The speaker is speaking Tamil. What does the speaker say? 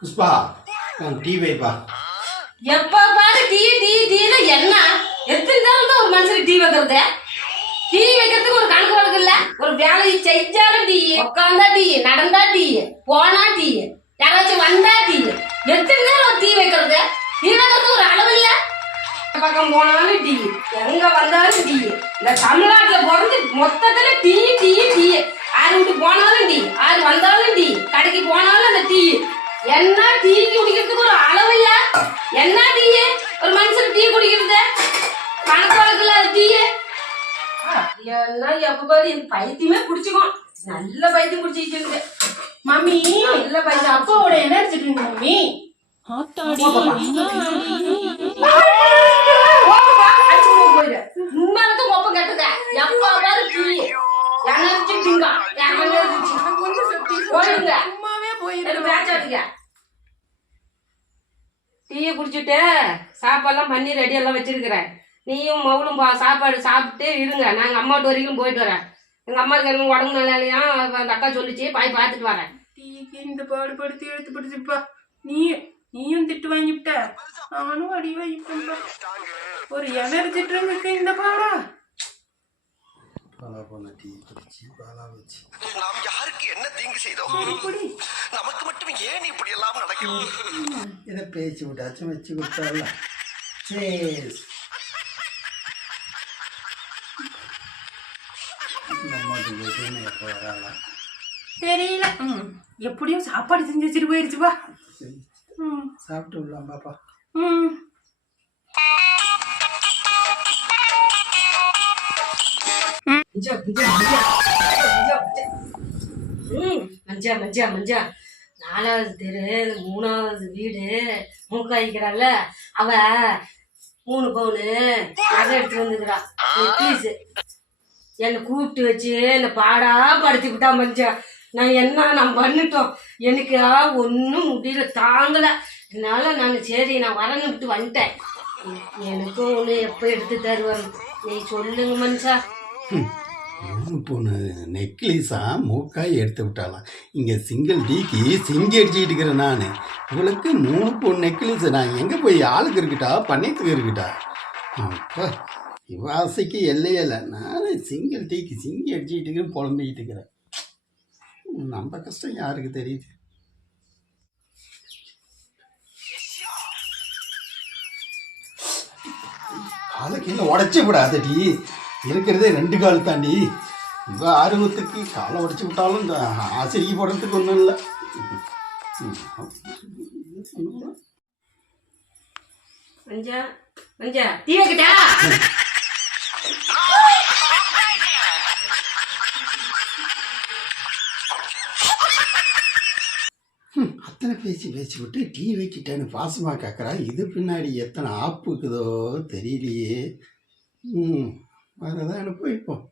புஷ்பா டீ வைப்பா. எப்ப பாரு டீ டீ டீல என்ன எத்தனை தடவை ஒரு மனுஷனுக்கு டீ வைக்கிறது? டீ வைக்கிறதுக்கு ஒரு கணக்கு வழக்கு இல்ல. ஒரு வேலையை செஞ்சாலும் டீ, உட்காந்தா டீ, நடந்தா டீ, போனா டீ, யாராச்சும் வந்தா டீ, எத்தனை நேரம் ஒரு டீ வைக்கிறது? டீ வைக்கிறது ஒரு அளவு இல்ல. பக்கம் போனாலும் டீ, எங்க வந்தாலும் டீ. இந்த தமிழ்நாட்டுல பிறந்து மொத்தத்துல டீ டீ டீ. ஆறு வீட்டு போனாலும் டீ, ஆறு வந்தாலும் டீ, கடைக்கு போனாலும் அந்த டீ. என்ன டீ குடிக்கிறதுக்கு ஒரு அளவு இல்ல. என்ன டீ ஒரு மனுஷன் டீ குடிக்கிறது கணக்கு வழக்குல டீ என்ன எப்ப பாரு இந்த பைத்தியமே குடிச்சுக்கோம். நல்ல பைத்தியம் குடிச்சிட்டு மம்மி நல்ல பைத்தியம். அப்பாவோட என்ன அடிச்சிட்டு மம்மி உண்மையானதும் ஒப்பம் கட்டுத. எப்ப பாரு டீ எனர்ஜி டிங்க போயிடுங்க. சும்மாவே போயிரு பேச்சாடுங்க. டீயை குடிச்சுட்டு சாப்பாடுலாம் பண்ணி ரெடி எல்லாம் வச்சிருக்கிறேன். நீயும் மவுளும் சாப்பாடு சாப்பிட்டு இருங்க. நாங்கள் அம்மாட்டு வரைக்கும் போயிட்டு வரேன். எங்கள் அம்மாவுக்கு எனக்கு உடம்பு நல்லா இல்லையா, அந்த அக்கா சொல்லிச்சு, போய் பார்த்துட்டு வரேன். டீக்கு இந்த பாடுபடுத்தி எழுத்து படுத்துப்பா. நீயும் திட்டு வாங்கிவிட்ட, நானும் அடி வாங்கிப்பா. ஒரு எனர்ஜி ட்ரிங்க்கு இந்த பாடா. பாலா போன டீ குடிச்சு பாலா வச்சு நாம் யாருக்கு என்ன தீங்கு செய்தோம்? நமக்கு மட்டும் ஏன் இப்படி எல்லாம் நடக்கிறது? இதை பேச்சு விட்டாச்சும் வச்சு கொடுத்தால. சரி அம்மாட்டு போயிட்டு எப்போ வராளா தெரியல. எப்படியும் சாப்பாடு செஞ்சு வச்சுட்டு போயிருச்சுப்பா. சாப்பிட்டு விடலாம் பாப்பா. மஞ்சா மஞ்சா மஞ்சா 4வது தெரு 3வது வீடு மூக்காய்க்கிறாள்ல, அவ 3 பவுனு நகை எடுத்து வந்துக்கிறா. ப்ளீஸ் என்னை கூப்பிட்டு வச்சு என்னை பாடா படுத்தி விட்டா மஞ்சா. நான் பண்ணிட்டோம். எனக்கு ஒன்றும் முடியல, தாங்கலை. அதனால சரி நான் வரன்னு விட்டு வந்துட்டேன். எனக்கும் ஒன்று எப்போ எடுத்து தருவாங்க நீ சொல்லுங்க மனுஷா. 3 பவுனு நெக்லஸா மூக்காய் எடுத்து விட்டாலாம். இங்கே சிங்கிள் டீக்கு சிங்கி அடிச்சுக்கிட்டு இருக்கிறேன் நான். இவளுக்கு 3 பவுன் நெக்லஸ் நான் எங்கே போய் ஆளுக்கு இருக்கட்டா பண்ணையத்துக்கு இருக்கட்டா? அப்போ இவாசைக்கு எல்லையில்லை. நான் சிங்கிள் டீக்கு சிங்கி அடிச்சுக்கிட்டு இருக்கிறேன், புலம்பிக்கிட்டு இருக்கிறேன். நம்ம கஷ்டம் யாருக்கு தெரியுது? காலை கீழே உடச்சி விடாதடி, இருக்கிறதே 2 கால் தாண்டி. இவ ஆர்வத்துக்கு காலை உடச்சி விட்டாலும் இந்த ஆசிரியை போடுறதுக்கு ஒன்றும் இல்லை. மஞ்சா மஞ்சா டீ வைக்கிட்டா? அத்தனை பேசி விட்டு டீ வைக்கிட்டேன்னு பாசமாக கேட்குறா. இது பின்னாடி எத்தனை ஆப்புக்குதோ தெரியலையே. வரதான் எனக்கு போய்ப்போம்.